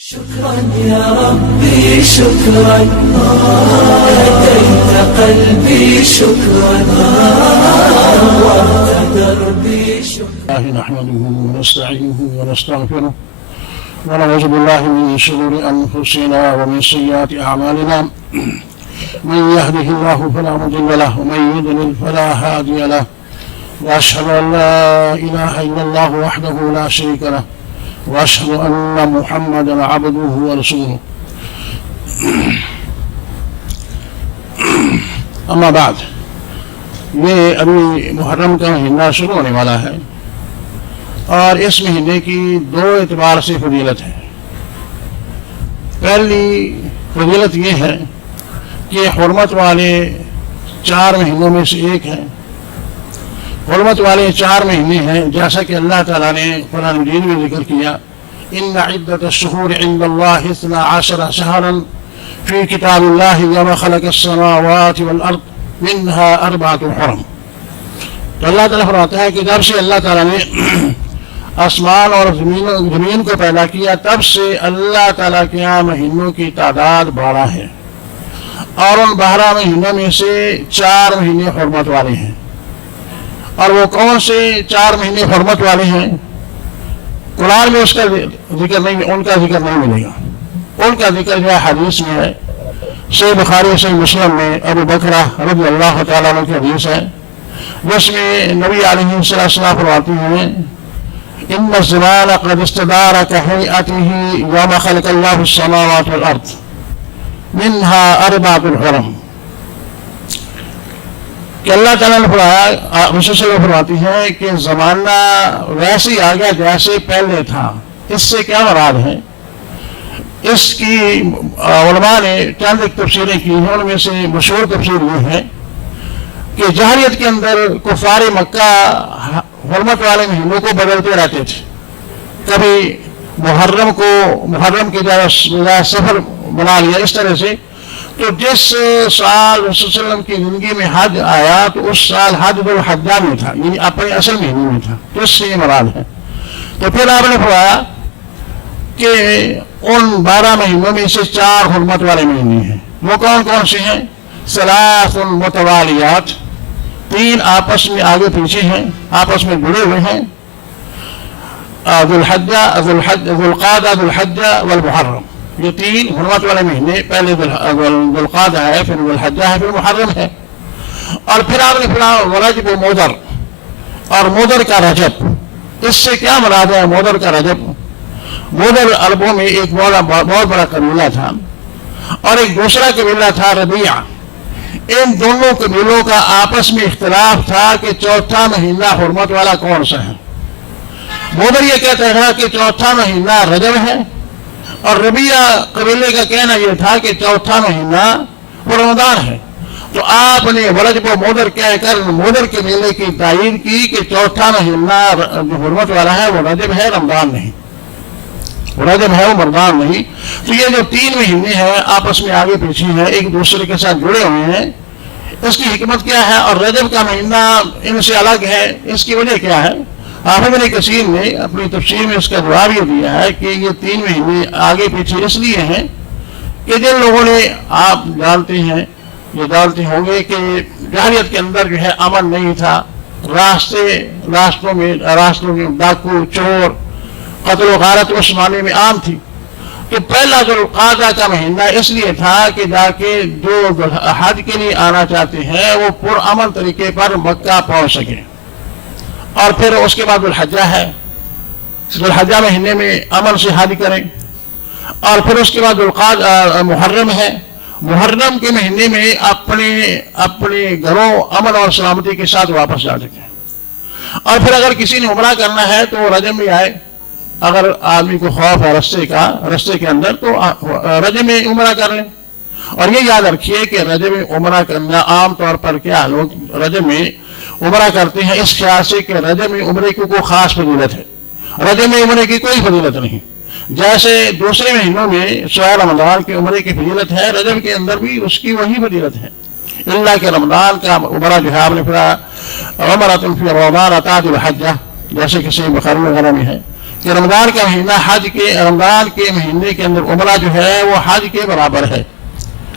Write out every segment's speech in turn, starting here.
شكرا يا ربي شكرا هديت قلبي شكرا نورت دربي شكرا. نحمده ونستعينه ونستغفره ونعوذ بالله من شرور أنفسنا ومن سيئات أعمالنا، من يهده الله فلا مضل له ومن يضلل فلا هادي له، وأشهد أن لا إله إلا الله وحده لا شريك له، وأشهد أن محمدا عبده ورسوله. أما بعد، یہ ابھی محرم کا مہینہ شروع ہونے والا ہے اور اس مہینے کی دو اعتبار سے فضیلت ہے۔ پہلی فضیلت یہ ہے کہ حرمت والے 4 مہینوں میں سے ایک ہے۔ حرمت والے 4 مہینے ہیں جیسا کہ اللہ تعالیٰ نے قرآن مجید میں ذکر کیا، ان عدت الشہور عند اللہ 12 شہرا فی کتاب اللہ یوم خلق السماوات والارض منها 4 حرم۔ تو اللہ تعالیٰ فرماتا ہے کہ جب سے اللہ تعالیٰ نے آسمان اور زمین کو پیدا کیا، تب سے اللہ تعالیٰ کے یہاں مہینوں کی تعداد 12 ہے، اور ان 12 مہینوں میں سے 4 مہینے حرمت والے ہیں۔ اور وہ کون سے 4 مہینے حرمت والے ہیں؟ قرآن میں اس کا ذکر نہیں، ان کا ذکر نہیں ملے گا۔ ان کا ذکر جو ہے حدیث میں ہے، صحیح بخاری صحیح مسلم میں ابو بکرہ رضی اللہ تعالیٰ عنہ کی حدیث ہے، جس میں نبی علیہ السلام فرماتے ہیں، ان الزمان قد استدار كهيئته يوم خلق الله السماوات والارض منها 4 حرم۔ کہ اللہ تعالیٰ نے فرمایا، رسول صلی اللہ علیہ وسلم فرماتی ہے کہ زمانہ ویسے ہی آ گیا جیسے پہلے تھا۔ اس سے کیا مراد ہے؟ اس کی علماء نے چند ایک تفسیریں کی ہیں، ان میں سے مشہور تفسیر یہ ہے کہ جاہلیت کے اندر کفار مکہ حرمت والے مہینوں کو بدلتے رہتے تھے۔ کبھی محرم کی جگہ سفر بنا لیا اس طرح سے، تو جس سال رسول صلی اللہ علیہ وسلم کی زندگی میں حج آیا تو اس سال حج ذو الحجہ میں تھا، یعنی اپنے اصل مہینے میں تھا، تو اس سے یہ مراد ہے۔ تو پھر آپ نے فرمایا کہ ان 12 مہینوں میں سے 4 حرمت والے مہینے ہیں۔ وہ کون کون سے ہیں؟ 3 متوالیات، 3 آپس میں آگے پیچھے ہیں، آپس میں جڑے ہوئے ہیں، ذو القعدہ ذو الحجہ والمحرم۔ یہ 3 حرمت والے مہینے، پہلے ذو القعدہ ہے، پھر ذو الحجہ ہے، پھر محرم ہے۔ اور پھر آپ نے فرمایا رجب و مضر، اور مضر کا رجب۔ اس سے کیا مراد ہے مضر کا رجب؟ مضر عربوں میں ایک بہت بڑا قبیلہ تھا، اور ایک دوسرا قبیلہ تھا ربیع۔ ان دونوں قبیلوں کا آپس میں اختلاف تھا کہ 4تھا مہینہ حرمت والا کون سا ہے۔ مضر یہ کہتا ہے کہ 4تھا مہینہ رجب ہے، اور ربیع قبیلے کا کہنا یہ تھا کہ 4تھا مہینہ رمضان ہے۔ تو آپ نے رجب و مضر کہہ کر مضر قبیلے کی تائید کی کہ 4تھا مہینہ جو حرمت والا ہے وہ رجب ہے، رمضان نہیں۔ رجب ہے وہ رمضان نہیں۔ تو یہ جو 3 مہینے ہیں آپس میں آگے پیچھے ہیں، ایک دوسرے کے ساتھ جڑے ہوئے ہیں، اس کی حکمت کیا ہے؟ اور رجب کا مہینہ ان سے الگ ہے، اس کی وجہ کیا ہے؟ حافظ ابن کثیر نے اپنی تفسیر میں اس کا جواب یہ دیا ہے کہ یہ 3 مہینے آگے پیچھے اس لیے ہیں کہ جن لوگوں نے، آپ جانتے ہیں، یہ جانتے ہوں گے کہ جاہلیت کے اندر جو ہے امن نہیں تھا، راستوں میں ڈاکو، چور، قتل و غارت اس زمانے میں عام تھی۔ تو پہلا ذو القعدہ کا مہینہ اس لیے تھا کہ جا کے جو حج کے لیے آنا چاہتے ہیں وہ پرامن طریقے پر مکہ پہنچ سکے۔ اور پھر اس کے بعد ذو الحجہ ہے، ذو الحجہ مہینے میں امن سے حج کریں۔ اور پھر اس کے بعد ذو القعدہ محرم ہے، محرم کے مہینے میں اپنے گھروں امن اور سلامتی کے ساتھ واپس جا سکیں۔ اور پھر اگر کسی نے عمرہ کرنا ہے تو رجب میں آئے، اگر آدمی کو خوف ہے رستے کے اندر، تو رجب میں عمرہ کر لیں۔ اور یہ یاد رکھیے کہ رجب میں عمرہ کرنا عام طور پر کیا لوگ رجب میں عمرہ کرتے ہیں اس خیال سے کہ رجب میں عمرے کی کوئی خاص فضیلت ہے۔ رجب میں عمرے کی کوئی فضیلت نہیں، جیسے دوسرے مہینوں میں سوائے رمضان کے عمرے کی فضیلت ہے، رجب کے اندر بھی اس کی وہی فضیلت ہے، اللہ کے رمضان کا عمرہ جو ہے آپ نے فرمایا عمرۃ فی رمضان اتعت الحجہ، جیسے کہ صحیح بخاری وغیرہ میں ہے کہ رمضان کا مہینہ رمضان کے مہینے کے اندر عمرہ جو ہے وہ حج کے برابر ہے،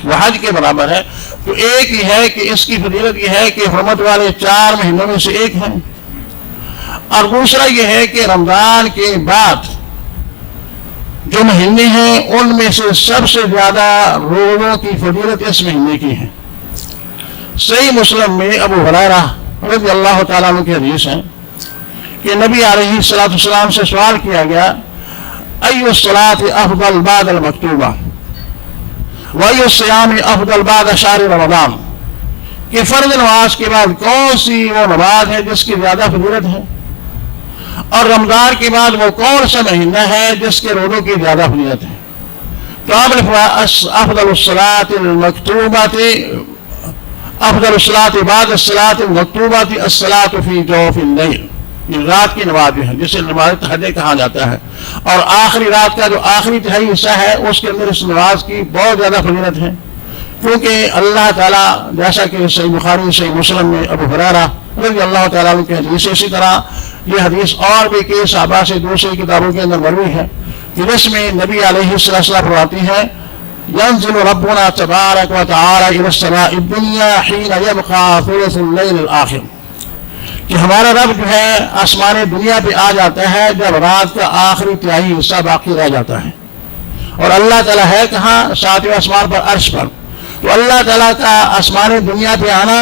وہ حج کے برابر ہے۔ تو ایک ہی ہے کہ اس کی فضیلت یہ ہے کہ حرمت والے 4 مہینوں میں سے ایک ہے، اور دوسرا یہ ہے کہ رمضان کے بعد جو مہینے ہیں ان میں سے سب سے زیادہ روزوں کی فضیلت اس مہینے کی ہے۔ صحیح مسلم میں ابو ہریرہ رضی اللہ تعالیٰ عنہ کی حدیث ہے کہ نبی علیہ السلام سے سوال کیا گیا ای الصلاۃ افضل بعد المکتوبہ وای الصیام افضل بعد شہر رمضان، کہ فرض نماز کے بعد کون سی وہ نماز ہے جس کی زیادہ فضیلت ہے، اور رمضان کے بعد وہ کون سا مہینہ ہے جس کے روزوں کی زیادہ فضیلت ہے۔ تو آپ نے فرمایا افضل الصلاۃ المکتوبۃ افضل الصلاۃ بعد الصلاۃ المکتوبۃ الصلاۃ فی جوف اللیل، یہ رات کی نماز جو ہے جسے نماز تہجد کہا جاتا ہے، اور آخری رات کا جو آخری تہائی حصہ ہے اس کے اندر اس نماز کی بہت زیادہ فضیلت ہے، کیونکہ اللہ تعالیٰ جیسا کہ صحیح بخاری صحیح مسلم میں ابو ہریرہ رضی اللہ تعالیٰ عنہ کی حدیث، اسی طرح یہ حدیث اور بھی کئی صحابہ سے دوسری کتابوں کے اندر مروی ہے کہ جس میں نبی علیہ السلام فرماتی ہے ينزل ربنا تبارک و تعالی الى السماء الدنیا حين يبقى ثلث الليل الآخر، کہ ہمارا رب جو ہے آسمان دنیا پہ آ جاتا ہے جب رات کا آخری تہائی حصہ باقی رہ جاتا ہے، اور اللہ تعالیٰ ہے کہاں؟ 7ویں آسمان پر، عرش پر۔ تو اللہ تعالیٰ کا آسمان دنیا پہ آنا،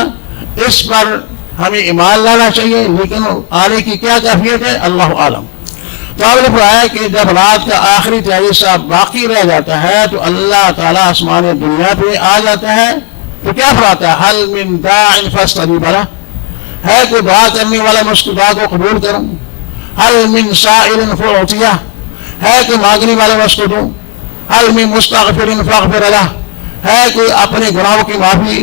اس پر ہمیں ایمان لانا چاہیے، لیکن آنے کی کیا کیفیت ہے اللہ عالم۔ تو آپ نے فرمایا کہ جب رات کا آخری تہائی حصہ باقی رہ جاتا ہے تو اللہ تعالیٰ آسمان دنیا پہ آ جاتا ہے، تو کیا فرماتا ہے حل من داع فاستجیب لہ، ہے کوئی دعا کرنے والا میں اس کی دعا کو قبول کروں، حل من سائل فاعطیہ، ہے کوئی مانگنے والا میں اس کو دوں، حل من مستغفر فاغفر لہ، ہے کوئی اپنے گناہوں کی معافی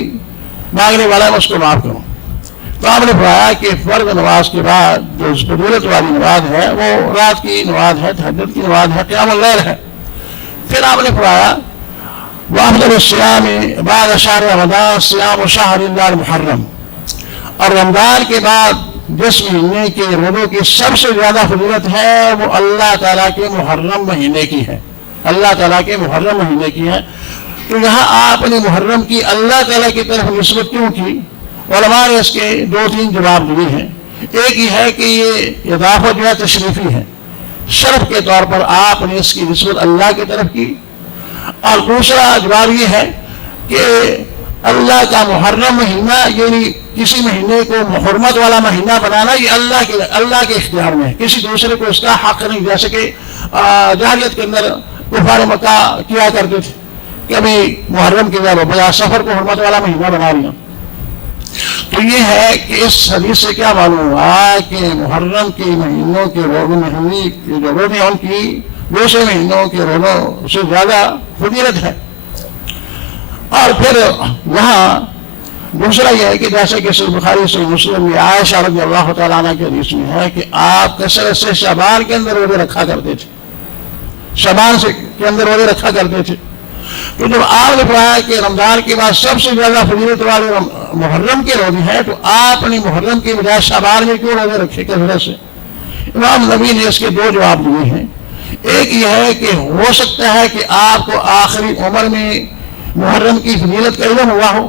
مانگنے والا میں اس کو معاف کروں۔ تو آپ نے فرمایا کہ فرض نماز کے بعد جو فضیلت والی نماز ہے وہ رات کی نماز ہے، تہجد کی نماز ہے، قیام اللیل ہے۔ پھر آپ نے فرمایا وافضل الصیام بعد شہر رمضان صیام شہر اللہ المحرم، اور رمضان کے بعد جس مہینے کے روزوں کی سب سے زیادہ فضیلت ہے وہ اللہ تعالیٰ کے محرم مہینے کی ہے، اللہ تعالیٰ کے محرم مہینے کی ہے۔ تو یہاں آپ نے محرم کی اللہ تعالیٰ کی طرف نسبت کیوں کی؟ علماء نے اس کے 2-3 جواب دیے ہیں۔ ایک یہ ہے کہ یہ اضافت جو ہے تشریفی ہے، شرف کے طور پر آپ نے اس کی نسبت اللہ کی طرف کی، اور دوسرا جواب یہ ہے کہ اللہ کا محرم مہینہ یعنی کسی مہینے کو حرمت والا مہینہ بنانا یہ اللہ کے اختیار میں ہے، کسی دوسرے کو اس کا حق نہیں، جیسے کہ جاہلیت کے اندر کفار مکہ کیا کرتے تھے کہ ابھی محرم کے بجائے سفر کو حرمت والا مہینہ بنا لیا۔ تو یہ ہے کہ اس حدیث سے کیا معلوم ہوا کہ محرم کے مہینوں کے مہینے کی جو روزے ان کی دوسرے مہینوں کے روزوں سے زیادہ فضیلت ہے۔ اور پھر یہاں دوسرا یہ ہے کہ جیسا کہ صحیح بخاری صحیح مسلم میں عائشہ رضی اللہ تعالیٰ عنہ کے حدیث میں ہے کہ آپ کثرت سے شعبان کے اندر روزے رکھا کرتے تھے، شعبان کے اندر روزے رکھا کرتے تھے۔ تو جب آپ نے فرمایا کہ رمضان کے بعد سب سے زیادہ فضیلت والے محرم کے روزے ہیں تو آپ نے محرم کے بجائے شعبان میں کیوں روزے رکھے کثرت سے؟ امام نبی نے اس کے 2 جواب دیے ہیں۔ ایک یہ ہے کہ ہو سکتا ہے کہ آپ کو آخری عمر میں محرم کی فضیلت کا علم ہوا ہو،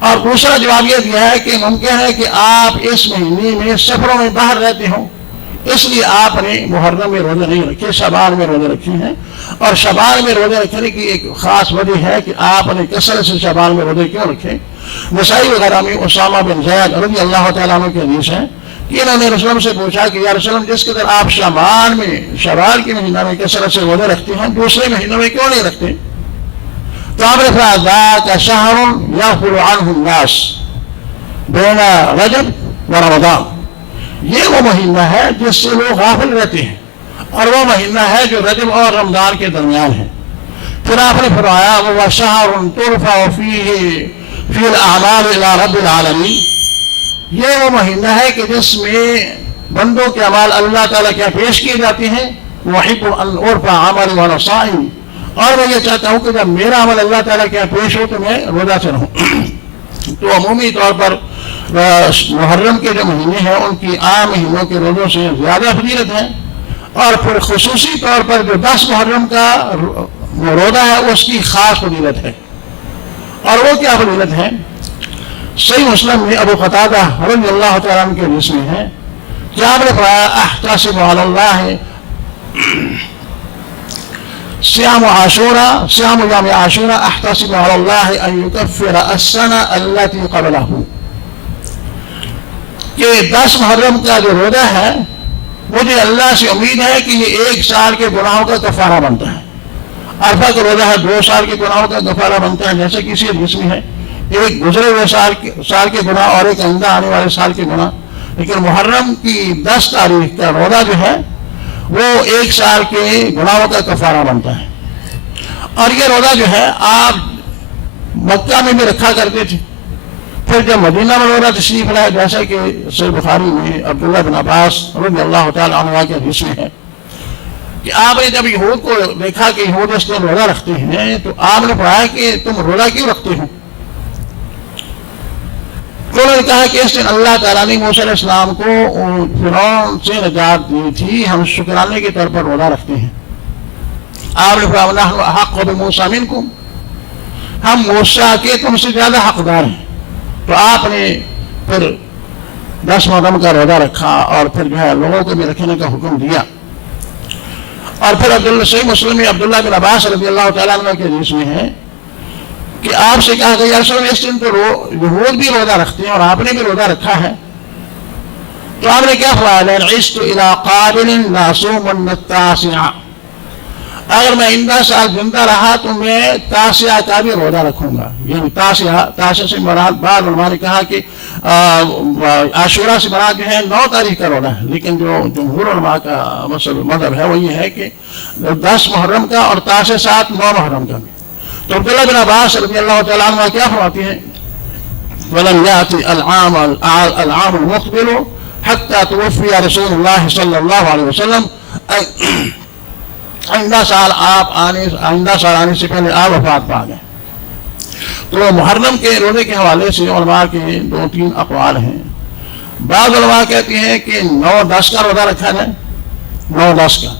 اور دوسرا جواب یہ دیا ہے کہ ممکن ہے کہ آپ اس مہینے میں سفروں میں باہر رہتے ہوں، اس لیے آپ نے محرم میں روزے نہیں رکھے، شعبان میں روزے رکھے ہیں۔ اور شعبان میں روزے رکھنے کی ایک خاص وجہ ہے کہ آپ نے کثرت سے شعبان میں روزے کیوں رکھے؟ نسائی وغیرہ میں اسامہ بن زید رضی اللہ تعالیٰ عنہ کی حدیث ہے کہ انہوں نے رسول سے پوچھا کہ یا رسول اللہ جس قدر آپ شعبان کے مہینہ میں کثرت سے روزے رکھتے ہیں دوسرے مہینوں میں کیوں نہیں رکھتے؟ تو آپ نے فرمایا ذاک شہر یغفل عنہ الناس بین رجب و رمضان، یہ وہ مہینہ ہے جس سے لوگ غافل رہتے ہیں، اور وہ مہینہ ہے جو رجب اور رمضان کے درمیان ہے۔ پھر آپ نے فرمایا وہ شہر ترفع فیہ فی الاعمال الی رب العالمین، یہ وہ مہینہ ہے کہ جس میں بندوں کے اعمال اللہ تعالیٰ کیا پیش کیے جاتے ہیں، وَأُحِبُّ أَنْ أُرْفَعَ عَمَلِي وَأَنَا صَائِمٌ، اور میں یہ چاہتا ہوں کہ جب میرا عمل اللہ تعالیٰ کیا پیش ہو تو میں روزہ سے رہوں۔ تو عمومی طور پر محرم کے جو مہینے ہیں ان کی عام مہینوں کے روزوں سے زیادہ فضیلت ہے، اور پھر خصوصی طور پر جو 10 محرم کا روزہ ہے اس کی خاص فضیلت ہے. اور وہ کیا فضیلت ہے؟ صحیح مسلم میں ابو قتادہ رضی اللہ تعالیٰ عنہ کے حدیث میں ہے کہ آپ نے فرمایا احتسب علی اللہ صيام عاشوراء صيام يوم عاشوراء احتسب على الله ان يكفر السنة التي قبله. کہ 10 محرم کا جو روزہ ہے مجھے اللہ سے امید ہے کہ یہ 1 سال کے گناہوں کا کفارہ بنتا ہے. عرفہ کا روزہ ہے 2 سال کے گناہوں کا کفارہ بنتا ہے، جیسے کسی حدیث میں ہے ایک گزرے ہوئے سال کے گناہ اور ایک آئندہ آنے والے سال کے گناہ. لیکن محرم کی 10 تاریخ کا روزہ جو ہے وہ 1 سال کے گناہوں کا کفارہ بنتا ہے. اور یہ روزہ جو ہے آپ مکہ میں بھی رکھا کرتے تھے، پھر جب مدینہ منورہ تشریف لائے، جیسا کہ صحیح بخاری میں عبداللہ بن عباس رضی اللہ تعالیٰ عنہ کے حدیث میں ہے کہ آپ نے جب یہود کو دیکھا کہ یہود اس دن روزہ رکھتے ہیں تو آپ نے پڑھایا کہ تم روزہ کیوں رکھتے ہو؟ تو انہوں نے کہا کہ اس دن اللہ تعالیٰ نے موسیٰ علیہ السلام کو فرعون سے نجات دی تھی، ہم شکرانے کے طور پر روزہ رکھتے ہیں. آپ نے فرمایا نحن احق بموسیٰ منکم، ہم موسیٰ کے تم سے زیادہ حقدار ہیں. تو آپ نے پھر 10 محرم کا روزہ رکھا اور پھر جو ہے لوگوں کو بھی رکھنے کا حکم دیا. اور پھر صحیح مسلم میں عبداللہ بن عباس رضی اللہ تعالیٰ عنہ کے حدیث میں ہے کہ آپ سے کہا کہ یا رسول اللہ اس دن تو یہود بھی روزہ رکھتے ہیں اور آپ نے بھی روزہ رکھا ہے. تو آپ نے کیا فرمایا لئن عشت الى قابل لاصومن التاسع، اگر میں آئندہ سال زندہ رہا تو میں تاسعہ کا بھی روزہ رکھوں گا. یعنی تاسعہ سے مراد بعض علماء نے کہا کہ عاشوراء سے مراد جو ہے 9 تاریخ کا روزہ ہے، لیکن جو جمہور علماء کا مذہب ہے وہ یہ ہے کہ 10 محرم کا اور تاسع ساتھ 9 محرم کا بھی. تو عبداللہ بن عباس رضی اللہ تعالیٰ عنہ کیا فرماتے ہیں وَلَمْ يَأْتِ الْعَامُ الْمُقْبِلُ حَتَّى تُوَفِّيَ رسول اللہ صلی اللہ علیہ وسلم. آئندہ سال آنے سے پہلے آپ وفات پا گئے. تو محرم کے روزے کے حوالے سے علماء کے 2-3 اقوال ہیں. بعض علماء کہتے ہیں کہ 9-10 کا روزہ رکھا جائے، 9-10 کا.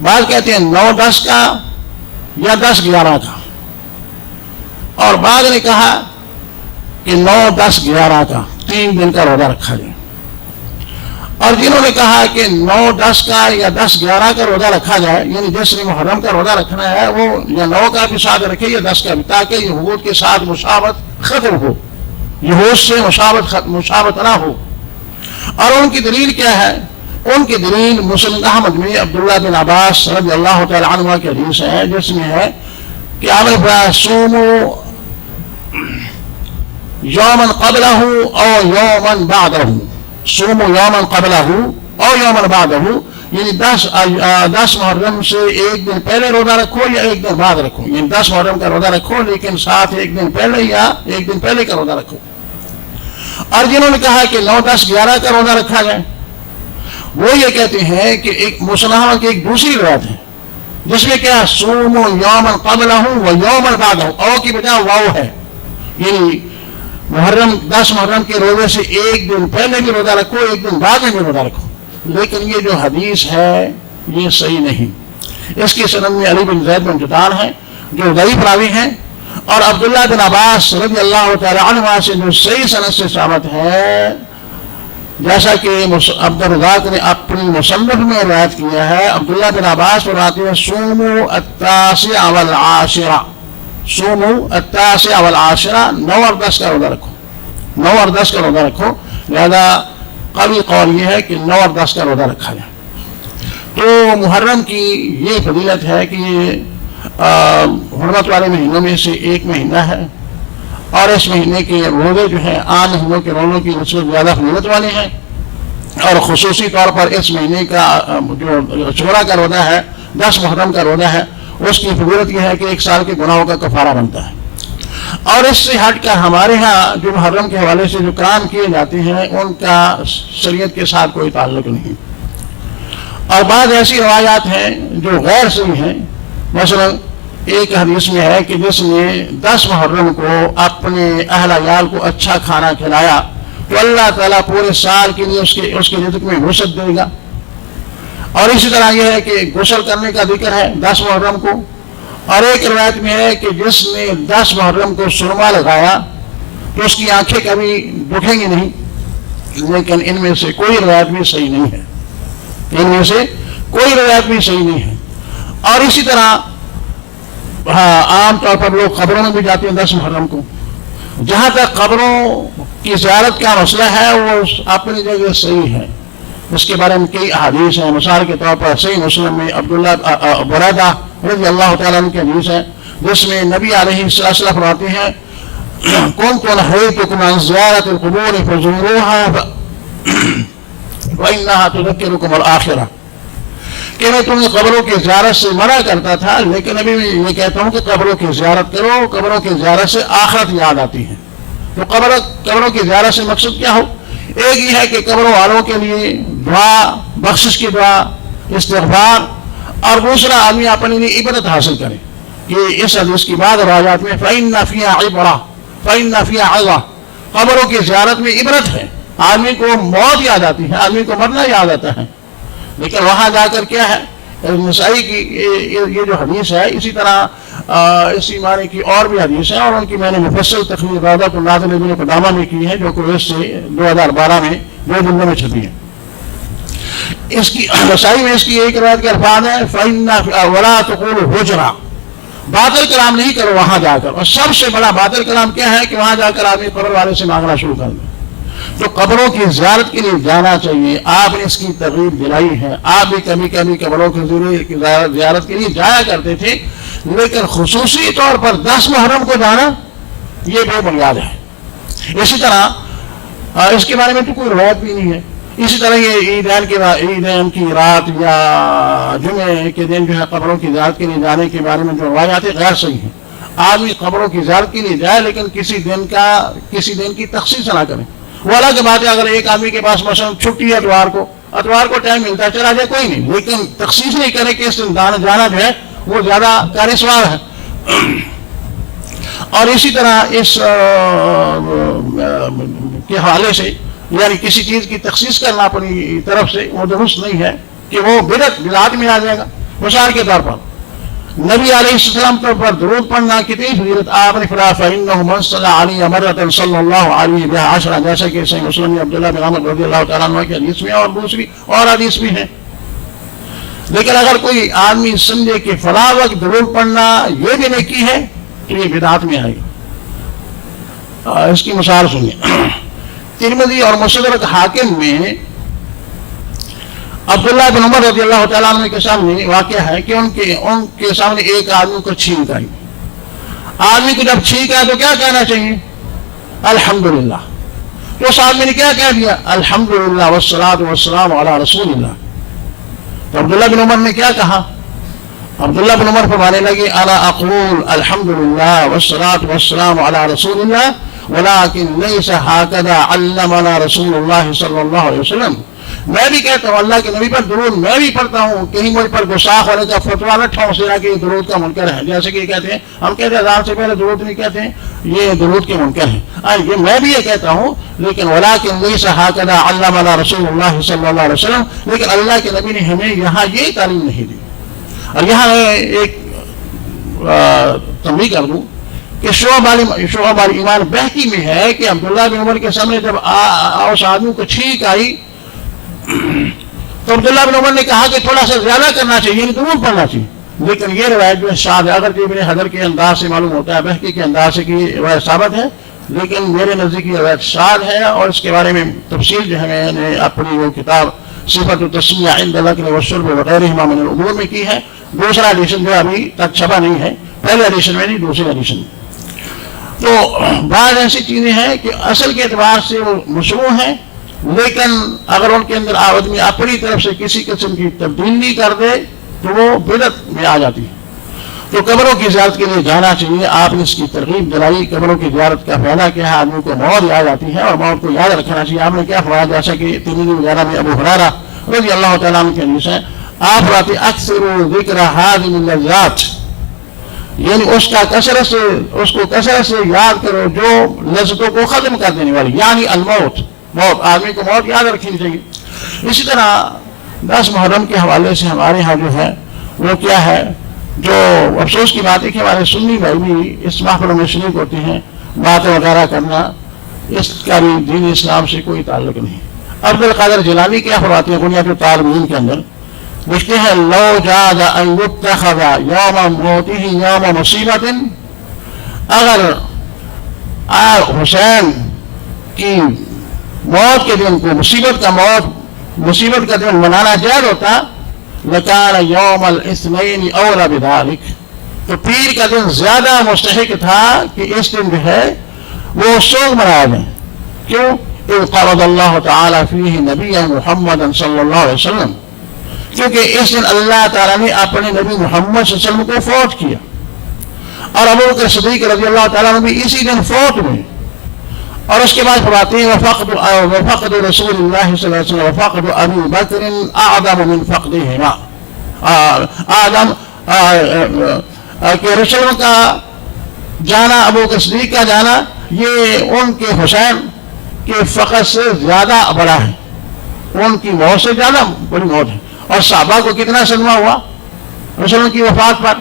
بعض کہتے ہیں 9-10 کا یا 10-11 کا. اور بعض نے کہا کہ 9-10-11 کا 3 دن کا روزہ رکھا جائے. اور جنہوں نے کہا کہ 9-10 کا یا 10-11 کا روزہ رکھا جائے، یعنی جس نے محرم کا روزہ رکھنا ہے وہ یا 9 کا بھی ساتھ رکھے یا 10 کا بھی، تاکہ یہود کے ساتھ مشابہت ختم ہو، یہود سے مشابہت نہ ہو. اور ان کی دلیل کیا ہے؟ ان کی دلیل مسند احمد میں عبداللہ بن عباس رضی اللہ تعالیٰ عنہ کی حدیث ہے، جس میں ہے کہ آپ نے فرمایا صوموا یوما قبلہ او یوما بعدہ، صوموا یوما قبلہ او یوما بعدہ، یعنی 10 محرم سے 1 دن پہلے روزہ رکھو یا 1 دن بعد رکھو. یعنی 10 محرم کا روزہ رکھو لیکن ساتھ 1 دن پہلے یا 1 دن پہلے کا روزہ رکھو. اور جنہوں نے کہا کہ 9-10-11 کا روزہ رکھا جائے، وہ یہ کہتے ہیں کہ ایک مسلمان کی ایک دوسری روایت ہے جس میں کیا صوموا یوما قبلہ و یوما بعدہ، او کی بجائے واو ہے. یعنی 10 محرم کے روزے سے 1 دن پہلے بھی روزہ رکھو، 1 دن بعد میں بھی روزہ رکھو. لیکن یہ جو حدیث ہے یہ صحیح نہیں. اس کی سند میں علی بن زید بن جدعان ہیں جو ضعیف راوی ہیں، اور عبداللہ بن عباس رضی اللہ تعالی عنہ سے جو صحیح سند سے ثابت ہے، جیسا کہ عبد الرزاق نے اپنی مصنف میں روایت کیا ہے. عبداللہ بن عباس فرماتے ہیں صوموا التاسع والعاشرہ، صوموا التاسع والعاشرہ، 9 اور 10 کا روزہ رکھو، 9 اور 10 کا روزہ رکھو. لہذا قوی قول یہ ہے کہ 9 اور 10 کا روزہ رکھا جائے. تو محرم کی یہ فضیلت ہے کہ یہ حرمت والے مہینوں میں سے ایک مہینہ ہے، اور اس مہینے کے روزے جو ہیں عام مہینوں کے روزوں کی نسبت زیادہ فضیلت والے ہیں. اور خصوصی طور پر اس مہینے کا جو عاشوراء کا روزہ ہے، 10 محرم کا روزہ ہے، اس کی فضیلت یہ ہے کہ 1 سال کے گناہوں کا کفارہ بنتا ہے. اور اس سے ہٹ کر ہمارے ہاں جو محرم کے حوالے سے جو کام کیے جاتے ہیں ان کا شریعت کے ساتھ کوئی تعلق نہیں. اور بعض ایسی روایات ہیں جو غیر صحیح ہیں. مثلا ایک حدیث میں ہے کہ جس نے 10 محرم کو اپنے اہل عیال کو اچھا کھانا کھلایا تو اللہ تعالیٰ پورے سال کے لیے اس کے رزق میں وسعت دے گا. اور اسی طرح یہ ہے کہ غسل کرنے کا ذکر ہے 10 محرم کو، اور ایک روایت میں ہے کہ جس نے 10 محرم کو سرما لگایا تو اس کی آنکھیں کبھی دکھیں گی نہیں، لیکن ان میں سے کوئی روایت بھی صحیح نہیں ہے، ان میں سے کوئی روایت بھی صحیح نہیں ہے۔ اور اسی طرح عام طور پر لوگ قبروں میں بھی جاتے ہیں 10 محرم کو۔ جہاں تک قبروں کی زیارت کا مسئلہ ہے وہ اپنی جگہ صحیح ہے، اس کے بارے میں کئی احادیث ہیں۔ مثال کے طور پر صحیح مسلم میں عبداللہ برادہ رضی اللہ تعالیٰ عنہ کی حدیث ہے، جس میں نبی علیہ السلام فرماتے ہیں كنت نهيتكم عن زيارة القبور فزوروها فإنها تذكركم الآخرة، کہ میں تمہیں قبروں کی زیارت سے منع کرتا تھا، لیکن ابھی میں یہ کہتا ہوں کہ قبروں کی زیارت کرو، قبروں کی زیارت سے آخرت یاد آتی ہے۔ تو قبروں کی زیارت سے مقصد کیا ہو؟ ایک یہ ہے کہ قبروں والوں کے لیے دعا، بخشش کی دعا، استغفار، اور دوسرا آدمی اپنے لیے عبرت حاصل کرے کہ اس حدیث کی بعد روایات میں فَإِنَّ فِيهَا عِبْرَةٌ فَإِنَّ فِيهَا عِظَةٌ، قبروں کی زیارت میں عبرت ہے، آدمی کو موت یاد آتی ہے، آدمی کو مرنا یاد آتا ہے، لیکن وہاں جا کر کیا ہے؟ نسائی کی یہ جو حدیث ہے، اسی طرح اسی معنی کی اور بھی حدیث ہے، اور ان کی میں نے مفصل تخریج روضۃ الناظر ابن قدامہ میں کی ہے، جو کویت سے 2012 میں 2 جلدوں میں چھپی ہے۔ اس کی نسائی میں اس کی ایک روایت کے الفاظ ہیں فَإِنَّ وَلَا تَقُولُوا حُجْرًا، باطل کلام نہیں کرو وہاں جا کر۔ اور سب سے بڑا باطل کلام کیا ہے؟ کہ وہاں جا کر آدمی قبر والے سے مانگنا شروع کر دے۔ تو قبروں کی زیارت کے لیے جانا چاہیے، آپ نے اس کی ترغیب دلائی ہے، آپ بھی کبھی کبھی قبروں کی زیارت کے لیے جایا کرتے تھے، لیکن خصوصی طور پر 10 محرم کو جانا یہ بے بنیاد ہے۔ اسی طرح اس کے بارے میں تو کوئی روایت بھی نہیں ہے۔ اسی طرح یہ عیدین کی رات یا جمعے کے دن جو ہے قبروں کی زیارت کے لیے جانے کے بارے میں جو روایات ہیں غیر صحیح ہیں۔ آدمی قبروں کی زیارت کے لیے جائے، لیکن کسی دن کی تخصیص نہ کرے۔ وہ الگ بات ہے اگر ایک آدمی کے پاس مثلا چھٹی ہے اتوار کو ٹائم ملتا ہے چلا جائے، کوئی نہیں، لیکن تخصیص نہیں کرے کہ اس دن جانا جو ہے وہ زیادہ کارثوار ہے۔ اور اسی طرح اس کے حوالے سے یعنی کسی چیز کی تخصیص کرنا اپنی طرف سے وہ درست نہیں ہے کہ وہ بدعت میں آ جائے گا۔ مثال کے طور پر نبی علیہ السلام پر درود پڑھنا کتنی فضیلت، آپ نے فرمایا فَإِنَّهُ مَن صَلَّى عَلَيَّ مَرَّةً صَلَّى اللَّهُ عَلَيْهِ بِهَا عَشْرًا، جیسا کہ صحیح مسلم میں عبداللہ بن عمر رضی اللہ تعالیٰ عنہ کی حدیث میں اور دوسری اور حدیث بھی ہیں۔ لیکن اگر کوئی آدمی سمجھے کہ فلاں وقت درود پڑھنا یہ بھی نیکی ہے تو یہ بدعت میں آئے گا۔ اس کی مثال سنیے، ترمذی اور مستدرک حاکم میں عبداللہ بن عمر رضی اللہ تعالیٰ عنہ کے سامنے واقعہ ہے کہ ان کے سامنے ایک آدمی کو چھینک آئی۔ آدمی کو جب چھینک آئے تو کیا کہنا چاہیے؟ الحمدللہ۔ تو اس آدمی نے کیا کہہ دیا؟ الحمدللہ والصلاۃ والسلام علی رسول اللہ۔ تو عبداللہ بن عمر نے کیا کہا؟ عبداللہ بن عمر فرمانے لگے انا اقول الحمدللہ والصلاۃ والسلام علی رسول اللہ ولكن ليس هكذا علمنا رسول اللہ صلی اللہ علیہ وسلم۔ میں بھی کہتا ہوں اللہ کے نبی پر درود میں بھی پڑھتا ہوں، کہیں مجھ پر گستاخ ہونے کا فتویٰ نہ ٹھاؤ سے کہ یہ درود کا منکر ہے، جیسے کہ یہ کہتے ہیں ہم کہتے ہیں اذان سے پہلے درود نہیں کہتے ہیں، یہ درود کے منکر ہیں۔ یہ میں بھی یہ کہتا ہوں، لیکن ولكن ليس هكذا علمنا رسول اللہ صلی اللہ علیہ وسلم، لیکن اللہ کے نبی نے ہمیں یہاں یہ تعلیم نہیں دی۔ اور یہاں ایک تنبیہ کر دوں کہ شعب ایمان بہقی میں ہے کہ عبداللہ بن عمر کے سامنے جب اس آدمی کو چھینک آئی تو عبداللہ بن عمر نے کہا کہ تھوڑا سا زیادہ کرنا چاہیے، یعنی درود پڑھنا چاہیے، لیکن یہ روایت جو ہے شاذ ہے، اگر ابن حجر کے انداز سے معلوم ہوتا ہے، بہقی کے انداز سے کہ روایت ثابت ہے، لیکن میرے نزدیک یہ روایت شاذ ہے، اور اس کے بارے میں تفصیل جو ہے میں نے اپنی وہ کتاب صفت التسمیہ عند الاکل والشرب وغیرہما من الامور میں کی ہے۔ دوسرا ایڈیشن جو ابھی تک چھپا نہیں ہے، پہلے ایڈیشن میں نہیں، دوسرے ایڈیشن میں۔ تو بعض ایسی چیزیں ہیں کہ اصل کے اعتبار سے وہ مشروع ہیں، لیکن اگر ان کے اندر آدمی اپنی طرف سے کسی قسم کی تبدیلی کر دے تو وہ بدعت میں آ جاتی ہے۔ تو قبروں کی زیارت کے لیے جانا چاہیے، آپ نے اس کی ترغیب دلائی۔ قبروں کی زیارت کا فائدہ کیا ہے؟ آدمی کو موت یاد آتی ہے، اور موت کو یاد رکھنا چاہیے۔ آپ نے کیا فرمایا؟ جیسا کہ ترمذی وغیرہ میں ابو ہریرہ رضی اللہ تعالیٰ عنہ کی حدیث ہے، آپ فرماتے اکثروا ذکر هذه اللذات، یعنی اس کو کثرت سے یاد کرو جو لذتوں کو ختم کر دینے والی، یعنی الموت، موت، آدمی کو موت یاد رکھنی چاہیے۔ اسی طرح 10 محرم کے حوالے سے ہمارے ہاں جو ہے وہ کیا ہے، جو افسوس کی بات ہے کہ ہمارے سنی بھائی بھی اس محفل میں شریک ہوتے ہیں، باتیں وغیرہ کرنا اس کا بھی دین اسلام سے کوئی تعلق نہیں۔ عبد القادر جیلانی کیا فرماتے ہیں بنیاد التعلیم کے اندر، لکھتے ہیں لو جاز ان یتخذ یوم موتہ یوم مصیبت، اگر حسین کی موت کے دن کو مصیبت کا دن منانا جائز ہوتا، لکان یوم الاثنین اولا بذالک، تو پیر کا دن زیادہ مستحق تھا کہ اس دن جو ہے وہ سوگ منایا جائے۔ کیوں؟ اذ قبض اللہ تعالی فیہ نبی محمد صلی اللہ علیہ وسلم، کیونکہ اس دن اللہ تعالیٰ نے اپنے نبی محمد صلی اللہ علیہ وسلم کو فوت کیا، اور ابو بکر صدیق رضی اللہ تعالیٰ عنہ بھی اسی دن فوت ہوئے۔ اور اس کے بعد فرماتے ہیں وفقد رسول اللہ صلی اللہ علیہ وسلم وفقد ابی بکر اعظم من فقدہما، کہ رسول کا جانا، ابو بکر صدیق کا جانا، یہ ان کے حسین کے فقد سے زیادہ بڑا ہے، ان کی موت سے زیادہ بڑی موت ہے۔ اور صحابہ کو کتنا صدمہ ہوا رسول کی وفات پر۔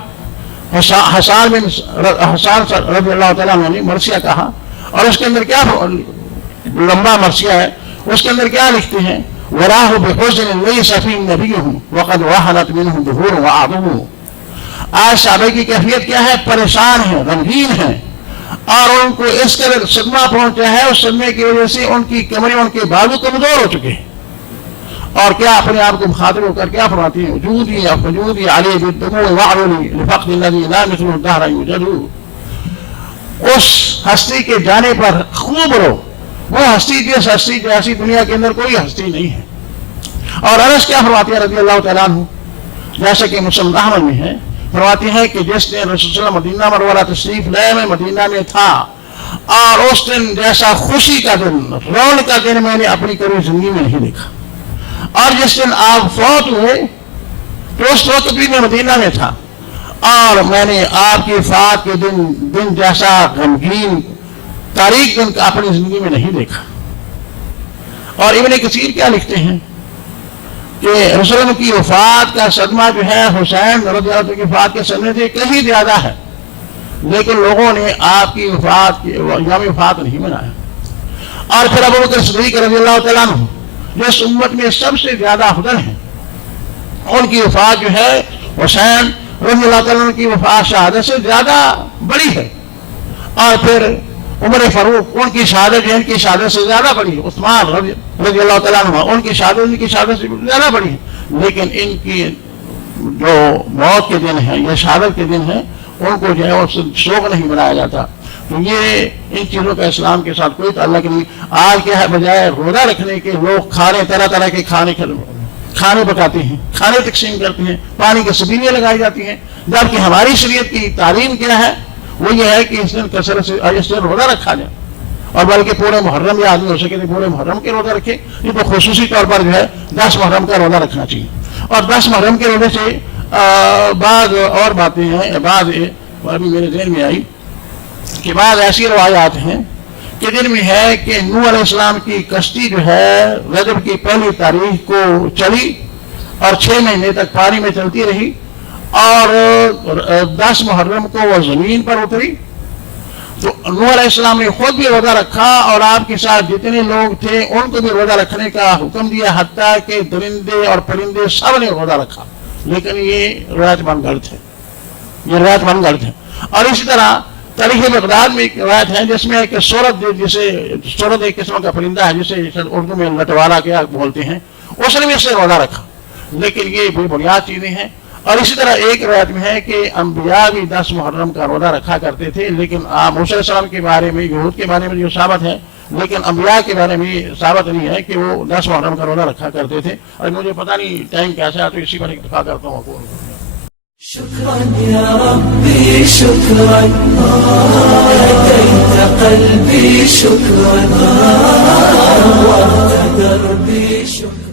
حسان رضی اللہ تعالیٰ عنہ نے مرثیہ کہا، اور اس کے اندر کیا لمبا مرثیہ ہے، اس کے اندر کیا لکھتے ہیں، وراہ بحزن لیس فی نبیہ وقد وہنت منہ ظہور وعظم۔ آج صحابہ کی کیفیت کیا ہے، پریشان ہیں، غمگین ہیں، اور ان کو اس قدر صدمہ پہنچا ہے، اس صدمے کی وجہ سے ان کی کمریں، ان کے بازو کمزور ہو چکے ہیں، اور کیا اپنے آپ کو مخاطب ہو کر کیا فرماتی ہیں، وجودی علی بالدموع وعلنی لفقد الذی لا مثلہ الدہر یوجد۔ اس ہستی کے جانے پر خوب رو، وہ ہستی جیسی دنیا کے اندر کوئی ہستی نہیں ہے۔ اور انس کیا فرماتی ہے رضی اللہ تعالیٰ عنہ، جیسا کہ مسلم احمد میں ہے، فرماتی ہے کہ جس نے رسول صلی اللہ علیہ وسلم مدینہ منورہ تشریف لائے، میں مدینہ میں تھا، اور اس دن جیسا خوشی کا دن، رونق کا دن میں نے اپنی کبھی زندگی میں نہیں دیکھا۔ اور جس دن آپ فوت ہوئے تو اس وقت بھی میں مدینہ میں تھا، اور میں نے آپ کی وفات کے دن جیسا غمگین تاریخ دن کا اپنی زندگی میں نہیں دیکھا۔ اور ابن کثیر کیا لکھتے ہیں کہ رسول کی وفات کا صدمہ جو ہے حسین رضی اللہ عنہ کی وفات کے صدمے سے کہیں زیادہ ہے، لیکن لوگوں نے آپ کی وفات یوم وفات نہیں منایا۔ اور پھر ابو بکر صدیق رضی اللہ تعالیٰ عنہ جو اس امت میں سب سے زیادہ افضل ہیں، ان کی وفات جو ہے حسین رضی اللہ تعالیٰ عنہ کی وفات شہادت سے زیادہ بڑی ہے۔ اور پھر عمر فاروق، ان کی شہادت جو ہے ان کی شہادت سے زیادہ بڑی ہے۔ عثمان رضی اللہ تعالیٰ عنہ، ان کی شہادت سے زیادہ بڑی ہے، لیکن ان کی جو موت کے دن ہیں یا شہادت کے دن ہیں، ان کو جو ہے وہ شوق نہیں منایا جاتا۔ تو یہ ان چیزوں کا اسلام کے ساتھ کوئی تعلق نہیں۔ آج کیا ہے، بجائے روزہ رکھنے کے لوگ طرح طرح کے کھانے پکاتے ہیں، کھانے تقسیم کرتے ہیں، پانی کی سبیلیاں لگائی جاتی ہیں، جبکہ ہماری شریعت کی تعلیم کیا ہے، وہ یہ ہے کہ اس دن کثرت سے اس دن روزہ رکھا جائے، اور بلکہ پورے محرم یا آدمی ہو سکے تو پورے محرم کے روزہ رکھے، یہ تو خصوصی طور پر جو ہے 10 محرم کا روزہ رکھنا چاہیے۔ اور 10 محرم کے روزے سے بعض اور باتیں ہیں، بعض ابھی میرے ذہن میں آئی کہ بعض ایسی روایات ہیں کہ جن میں ہے کہ نوح علیہ السلام کی کشتی جو ہے رجب کی پہلی تاریخ کو چلی اور 6 مہینے تک پانی میں چلتی رہی، اور 10 محرم کو وہ زمین پر اتری۔ تو نوح علیہ السلام نے خود بھی روزہ رکھا، اور آپ کے ساتھ جتنے لوگ تھے ان کو بھی روزہ رکھنے کا حکم دیا، حتیٰ کہ درندے اور پرندے سب نے روزہ رکھا، لیکن یہ روایت من گڑھ ہے۔ اور اسی طرح تاریخ بغداد میں ایک روایت ہے جس میں کہ سورت ایک قسم کا پرندہ ہے جسے اردو میں لٹوالا کیا بولتے ہیں، اس نے بھی اس سے روزہ رکھا، لیکن یہ بے بنیاد چیزیں ہیں۔ اور اسی طرح ایک روایت میں ہے کہ انبیاء بھی 10 محرم کا روزہ رکھا کرتے تھے، لیکن موسیٰ علیہ السلام کے بارے میں، یہود کے بارے میں جو ثابت ہے، لیکن انبیاء کے بارے میں ثابت نہیں ہے کہ وہ 10 محرم کا روزہ رکھا کرتے تھے۔ اور مجھے پتہ نہیں ٹائم کیسا ہے، تو اسی پر اکتفا کرتا ہوں۔ شكرا يا ربي شكرا، هديت قلبي شكرا، نورت دربي شكرا.